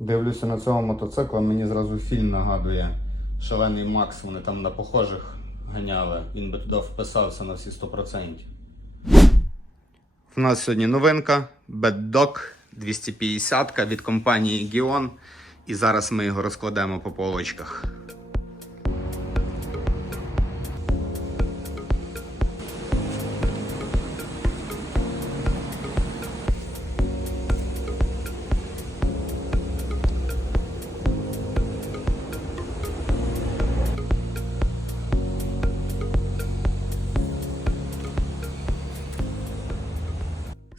Дивлюся на цього мотоцикла, мені зразу фільм нагадує. Шалений Макс, вони там на похожих ганяли. Він би туди вписався на всі 100%. У нас сьогодні новинка Bad Dog 250 від компанії Gion. І зараз ми його розкладемо по полочках.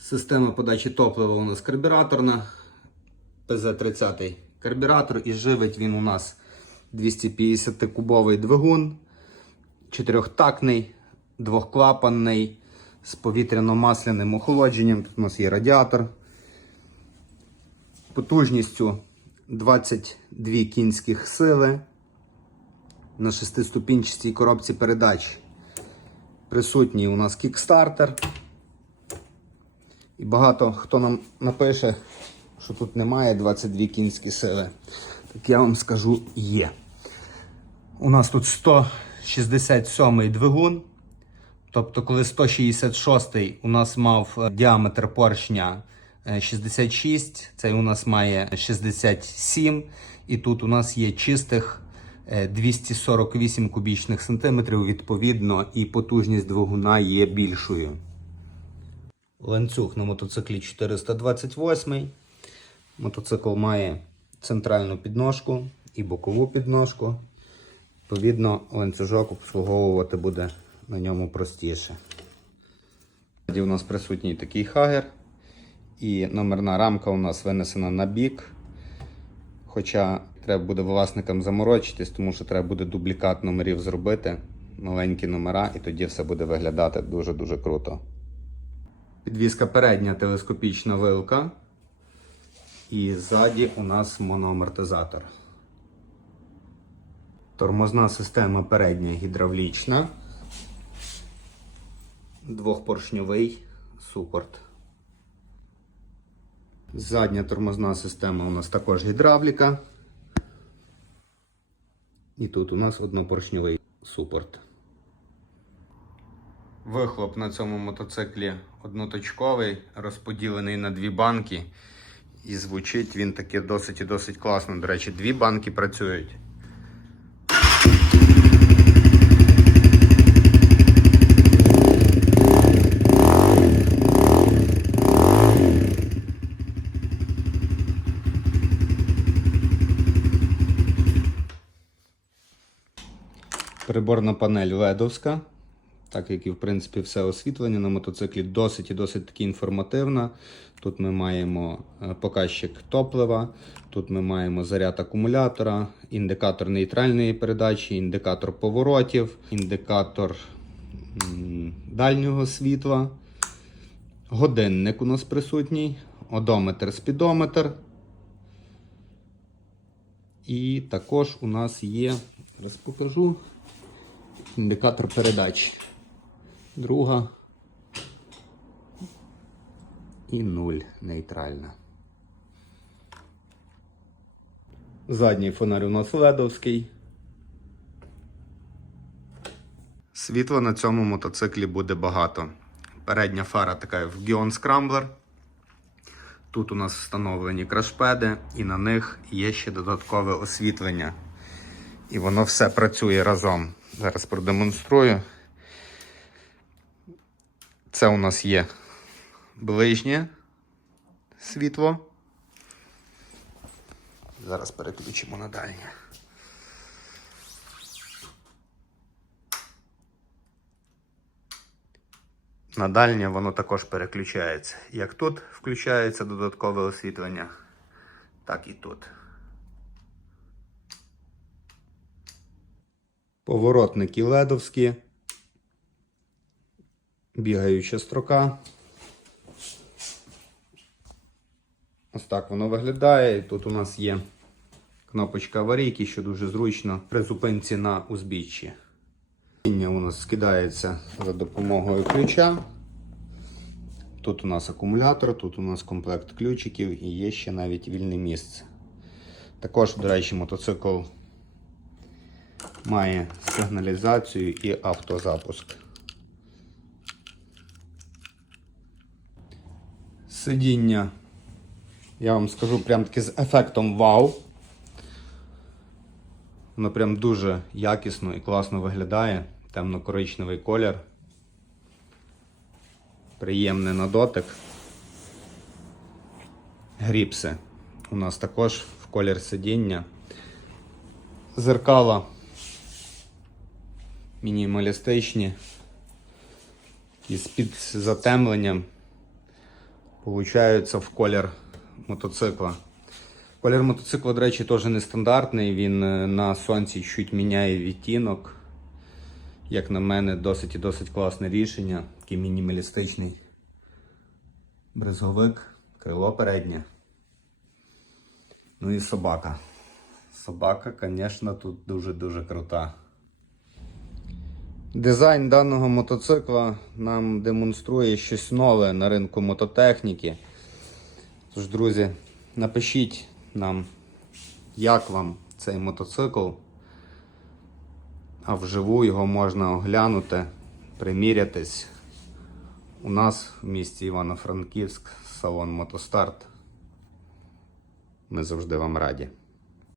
Система подачі топлива у нас карбюраторна. ПЗ-30 карбюратор і живить він у нас 250-кубовий двигун, чотирьохтактний, двохклапанний з повітряно-масляним охолодженням. Тут у нас є радіатор. Потужністю 22 кінських сили на шестиступінчастій коробці передач. Присутній у нас кікстартер. І багато хто нам напише, що тут немає 22 кінські сили. Так я вам скажу, є. У нас тут 167 двигун. Тобто, коли 166 у нас мав е, діаметр поршня е, 66, цей у нас має 67, і тут у нас є чистих е, 248 кубічних сантиметрів, відповідно, і потужність двигуна є більшою. Ланцюг на мотоциклі 428. Мотоцикл має центральну підножку і бокову підножку. Відповідно, ланцюжок обслуговувати буде на ньому простіше. У нас присутній такий хагер. І номерна рамка у нас винесена на бік. Хоча треба буде власникам заморочитись, тому що треба буде дублікат номерів зробити, маленькі номера, і тоді все буде виглядати дуже-дуже круто. Підвізка передня телескопічна вилка. І ззаді у нас моноамортизатор. Тормозна система передня гідравлічна. Двохпоршньовий супорт. Задня тормозна система у нас також гідравліка. І тут у нас однопоршньовий супорт. Вихлоп на цьому мотоциклі одноточковий, розподілений на дві банки. І звучить він таки досить і досить класно. До речі, дві банки працюють. Приборна панель ледовська. Так як і в принципі все освітлення на мотоциклі досить і досить таки інформативна. Тут ми маємо е, показчик топлива, тут ми маємо заряд акумулятора, індикатор нейтральної передачі, індикатор поворотів, індикатор дальнього світла. Годинник у нас присутній, одометр, спідометр. І також у нас є, зараз покажу, індикатор передач. Друга і нуль нейтральна. Задній фонарь у нас ледовський. Світла на цьому мотоциклі буде багато. Передня фара така в Gion Scrambler. Тут у нас встановлені крашпеди, і на них є ще додаткове освітлення. І воно все працює разом. Зараз продемонструю. Це у нас є ближнє світло. Зараз переключимо на дальнє. На дальнє воно також переключається. Як тут включається додаткове освітлення, так і тут. Поворотники ледовські. Бігаюча строка. Ось так воно виглядає. Тут у нас є кнопочка аварійки, що дуже зручно при зупинці на узбіччі. Лінія у нас скидається за допомогою ключа. Тут у нас акумулятор, тут у нас комплект ключиків і є ще навіть вільне місце. Також, до речі, мотоцикл має сигналізацію і автозапуск. Сидіння, я вам скажу, прям таки з ефектом вау. Воно прям дуже якісно і класно виглядає. Темно-коричневий колір. Приємний на дотик. Гріпси. У нас також в колір сидіння. Зеркала мінімалістичні. Із під затемленням. Получаються в колір мотоцикла. Колір мотоцикла, до речі, теж нестандартний. Він е, на сонці чуть міняє відтінок. Як на мене, досить і досить класне рішення. Такий мінімалістичний брезговик, крило переднє. Ну і собака. Собака, звісно, тут дуже-дуже крута. Дизайн даного мотоцикла нам демонструє щось нове на ринку мототехніки. Тож, друзі, напишіть нам, як вам цей мотоцикл. А вживу його можна оглянути, примірятись. У нас в місті Івано-Франківськ салон Мотостарт. Ми завжди вам раді.